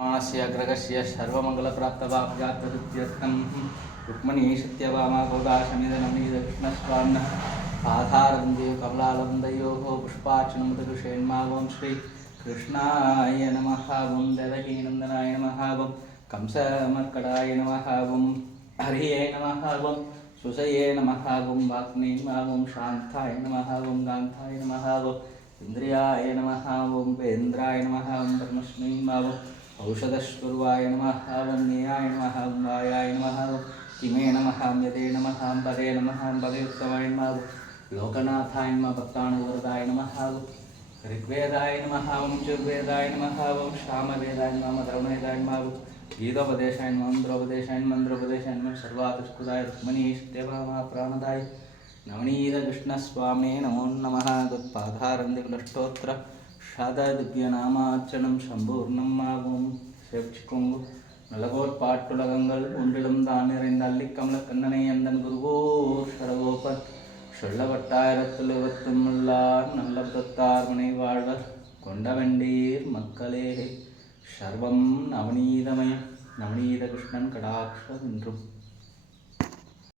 मानस्य अग्रगस्य सर्वमङ्गलप्राप्तवाप्यात्तदुत्यर्थं रुक्मणी सत्यभामा गोदाशमिदनमीदकृष्णस्वामिनः आधारवन्दे कमलालवन्दयोः पुष्पार्चनमुदकृषेन्मावं श्रीकृष्णाय नमः वं देवकीनन्दनाय नमः वं कंसमर्कटाय नमः वं हरिये नमः वं सुसये नमः वं वाग्नेयं शान्ताय नमः वं गान्धाय नमः वं इन्द्रियाय नमः वं वेन्द्राय नमः वं धर्मस्मै वं औषधस्वरूपाय नमः वं नीयाय नमः वं वायाय नमः वं किमे नमः यदे नमः पदे नमः पदयुक्तवाय नमः लोकनाथाय नमः भक्तानुवरदाय नमः ऋग्वेदाय नमः वं यजुर्वेदाय नमः वं सामवेदाय नमः धर्मवेदाय नमः गीतोपदेशाय नमः मन्त्रोपदेशाय मन्त्रोपदेशाय नमः सर्वार्थस्फुटाय रुक्मणी सत्यभामा प्राणदाय नवनीतकृष्णस्वामिने नमो नमः तत्पादारविन्दकुलस्तोत्र ஷததிவ்யநாமார்ச்சனம் சம்பூர்ணமாகும் செவிச்சுக்கோங்க. நலகோட்பாட்டுலகங்கள் ஒன்றிலும் தான் நிறைந்த அள்ளிக்கமல கண்ணனை அந்தன் குருவோ ஷடகோபன் சொல்லவட்டாயிரத்தில் உள்ளார் நல்ல புதத்தார்மனை வாழ்வர் கொண்ட வெண்டீர் மக்களே. சர்வம் நவநீதமயம். நவநீத கிருஷ்ணன் கடாட்சம் என்றும்